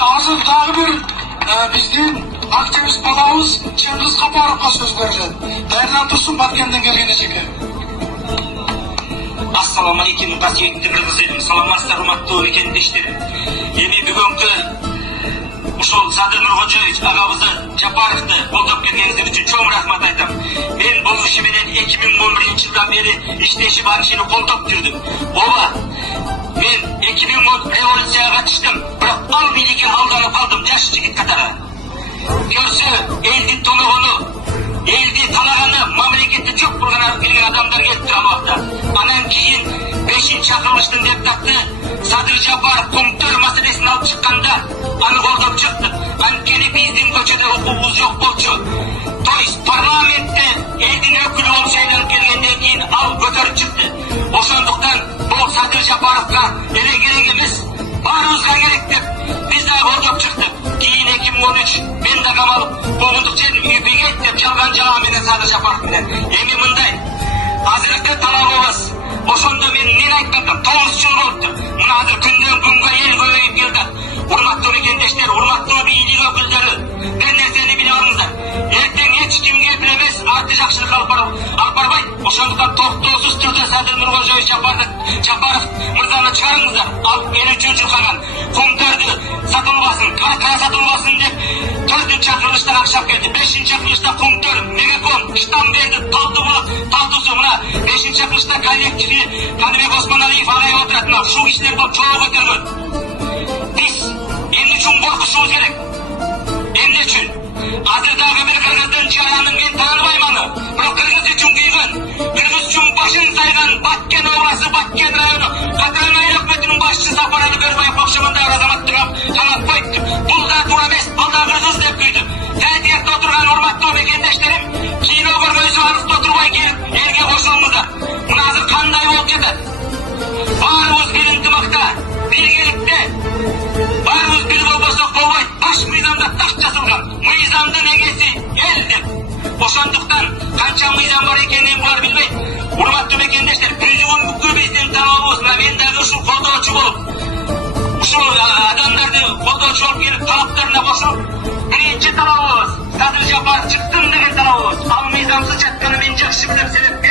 Azır dagы bir биздин активист балабыз Чыңгыз Капаровго сөз берилет. Даярданып турсун, Баткенден келген эжеке. Assalamu alaikum, kasiyetimde bir kızıydım. Salamatlar, urmattуу ekendişlerim. Эми бүгүнкү ушул Садыр Нуркожоевич агабызды Жапаровду колдоп келгениңиз үчүн чоң рахмат айтам. Мен бул иши менен 2011-жылдан бери иштеши бар ишини колдоп жүрдүм. Ооба, мен 2010 революцияга катыштым, бирок ал бийликке алданып калдым жаш жигит катары. Көрсө элдин тоногону, элди талаганы, мамлекетти жок кылган келген адамдар келиптир ал убакта. Анан кийин 5-чакырылыштын депутаты Садыр Жапаров Кумтөр маселесин алып чыкканда аны колдоп чыктык. Анткени биздин көчөдө укугубуз жок болчу. То есть парламентте элдин өкүлү болуп шайланып келгенден кийин ал көтөрүп чыкты. Ошондуктан бул Садыр Жапаровго эле керек эмес, баарыбызга керек деп биз да колдоп чыктык. Кийин 2013 мен да камалып болгондук жердин үйбегет деп жалган жала менен Садыр Жапаров менен. Эми мындай азыркы талабыбыз ошондо мен эмне айткандым, 9 жыл болуптур. Мына азыр күндөн күнгө эл көбөйүп келди. Урматтуу мекендештер, урматтуу бийлик өкүлдөрү, бир нерсени билип алыңыздар. Эртең эч кимге бир эмес арты жакшылык алып барбайт. Ошондуктан токтоосуз түрдө Садыр Нуркожоевич Жапаров мырзаны чыгарыңыздар. Ал эл үчүн жылкаган Кумтөрдү сатылбасын, кара сатылбасын деп 4-чакырылышта акчап келди. 5-чакырылышта Кумтөр, Мегаком, штам берди, Талдусу мына 5-чакырылышта коллективи Каныбек Осмоналиев агай отурат. Мына ушул кишилер болуп чоо көтөргөн. Биз эмне үчүн коркушубуз керек? Эмне үчүн? Азыр дагы бир кыргыздын жаранын мен тааныбайм аны. Бирок кыргыз үчүн күйгөн, кыргыз үчүн башын сайган Баткен областы, Баткен району катаран айыл өкмөтүнүн башчысы Сапаралы Бөрбаев окшогондой азаматтык канат койт. Бул да туура эмес, бул да кыргыз деп күйдү. Тетиякта отурган урматтуу мекендештерим, кино көргөнсү арызда отурбай келип элге кошулуңуздар. Мына азыр кандай болуп жатат? Баарыбыз бир ынтымакта, биргеликте, баарыбыз бир болбосок болбойт. Баш мыйзамда таш жазылган. Мыйзамдын эгеси эл деп. Ошондуктан канча мыйзам бар экенин булар билбейт. Урматтуу мекендештер, бүгүнкү биздин талабыбыз, мен дагы ушул колдоочу болуп, ушул адамдарды колдоочу болуп келип талаптарына кошулуп, биринчи талабыбыз Садыр Жапаров чыктым деген талабыбыз. Ал мыйзамсыз жатканын мен жакшы билем, себеп